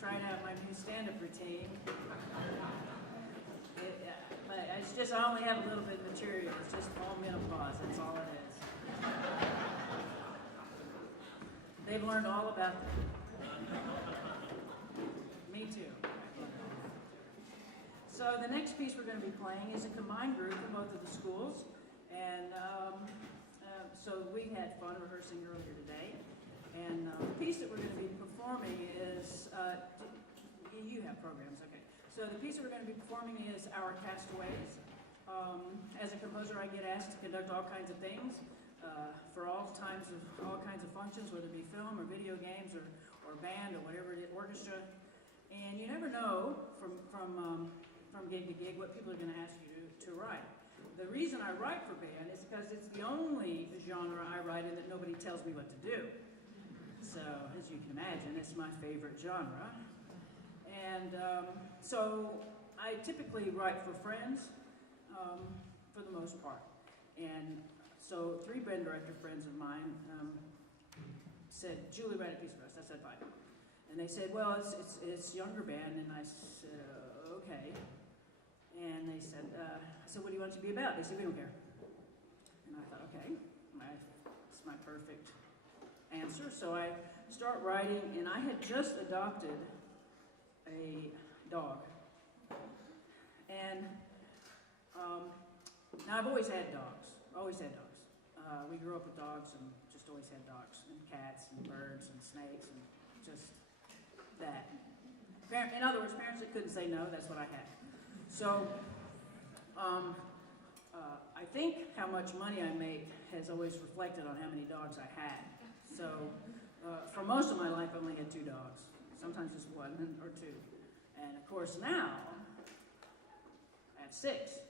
trying out my new stand-up routine. But it's just, I only have a little bit of material. It's just all menopause, that's all it is. They've learned all about that. Me too. So the next piece we're going to be playing is a combined group from both of the schools. And so we had fun rehearsing earlier today. And the piece that we're going to be performing is, you have programs, okay. So the piece that we're going to be performing is Our Castaways. As a composer, I get asked to conduct all kinds of things for all kinds of functions, whether it be film or video games or band or whatever it is, orchestra. And you never know from gig to gig what people are going to ask you to write. The reason I write for band is because it's the only genre I write in that nobody tells me what to do. So, as you can imagine, it's my favorite genre. And so I typically write for friends, for the most part. And so 3 band director friends of mine said, "Julie, write a piece for us." I said, "Fine." And they said, "Well, it's younger band." And I said, "Okay." And they said, I said, "What do you want it to be about?" They said, "We don't care." And I thought, okay, it's my perfect answer. So I start writing, and I had just adopted a dog. And now I've always had dogs, we grew up with dogs and just always had dogs, and cats and birds and snakes and just that. In other words, parents that couldn't say no, that's what I had. So I think how much money I make has always reflected on how many dogs I had. So for most of my life, I only had 2 dogs. Sometimes just 1 or 2. And of course now, I have 6.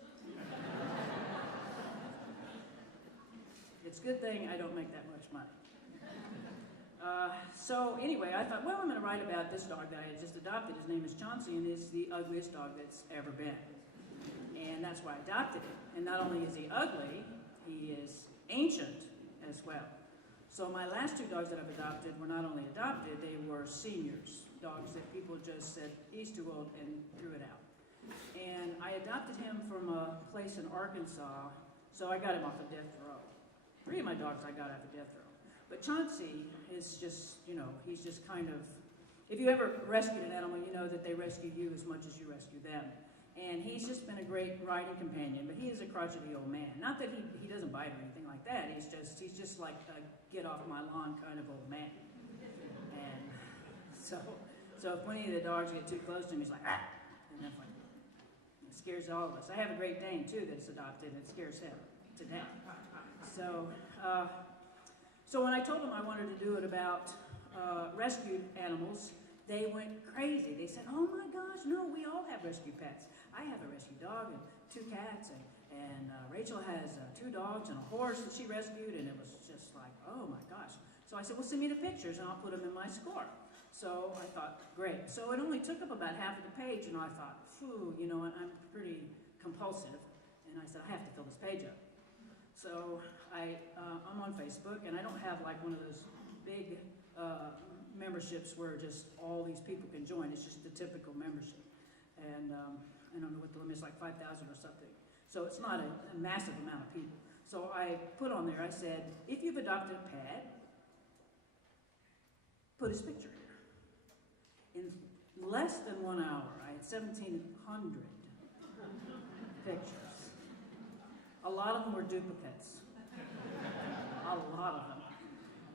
It's a good thing I don't make that much money. So anyway, I thought, well, I'm going to write about this dog that I had just adopted. His name is Chauncey, and he's the ugliest dog that's ever been. And that's why I adopted him. And not only is he ugly, he is ancient as well. So my last 2 dogs that I've adopted were not only adopted, they were seniors. Dogs that people just said, he's too old, and threw it out. And I adopted him from a place in Arkansas, so I got him off of death row. 3 of my dogs I got off of death row. But Chauncey is just, he's just kind of, if you ever rescued an animal, you know that they rescue you as much as you rescue them. And he's just been a great riding companion, but he is a crotchety old man. Not that he doesn't bite or anything like that, he's just like a get off my lawn kind of old man. And so if any of the dogs get too close to him, he's like, ah! And that's like, it scares all of us. I have a Great Dane too that's adopted, and it scares him to death. So when I told them I wanted to do it about rescued animals, they went crazy. They said, "Oh my gosh, no, we all have rescue pets. I have a rescue dog and 2 cats, and Rachel has 2 dogs and a horse that she rescued," and it was just like, oh my gosh. So I said, "Well, send me the pictures and I'll put them in my score." So I thought, great. So it only took up about half of the page, and I thought, phew, I'm pretty compulsive, and I said, I have to fill this page up. So I'm on Facebook, and I don't have like one of those big memberships where just all these people can join. It's just the typical membership. And I don't know what the limit is, like 5,000 or something. So it's not a massive amount of people. So I put on there, I said, if you've adopted a pet, put his picture here. In less than 1 hour, I had 1,700 pictures. A lot of them were duplicates. A lot of them.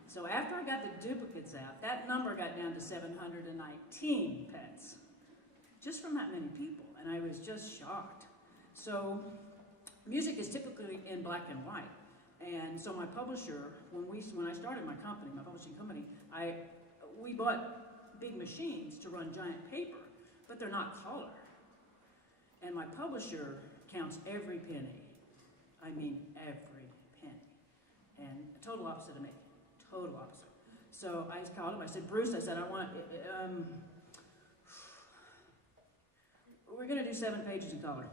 So after I got the duplicates out, that number got down to 719 pets. Just from that many people, and I was just shocked. So music is typically in black and white. And so my publisher, when I started my company, my publishing company, we bought big machines to run giant paper, but they're not color. And my publisher counts every penny. I mean every penny. And total opposite of me. Total opposite. So I called him, I said, "Bruce," I said, we're going to do 7 pages in color.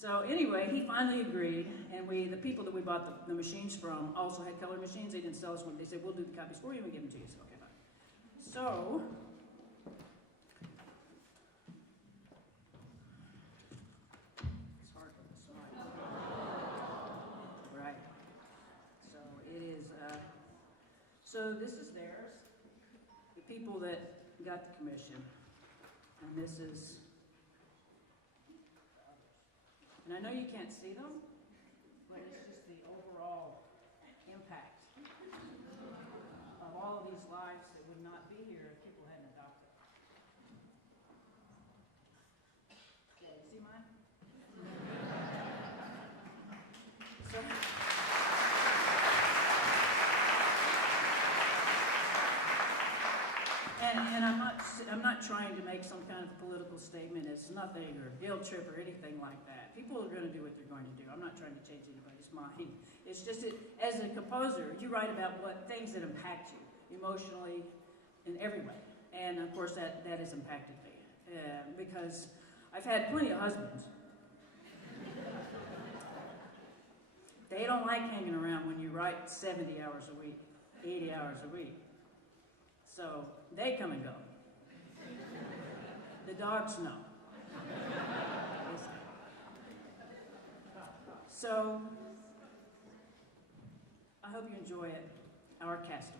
So anyway, he finally agreed, and the people that we bought the machines from also had color machines. They didn't sell us one. They said, we'll do the copies for you and give them to you. So, okay, fine. So, it's hard for this slide. Right. So it is, so this is theirs, the people that got the commission. And this is, and I know you can't see them, but it's just the overall impact of all of these lives that would not be here if people hadn't adopted. Okay, you see mine? So, and I'm not trying to make some kind of political statement. It's nothing or guilt trip or anything like that. People are going to do what they're going to do. I'm not trying to change anybody's mind. It's just that as a composer, you write about what things that impact you emotionally in every way. And of course that has impacted me because I've had plenty of husbands. They don't like hanging around when you write 70 hours a week, 80 hours a week. So they come and go. The dogs know. So I hope you enjoy it, our cast.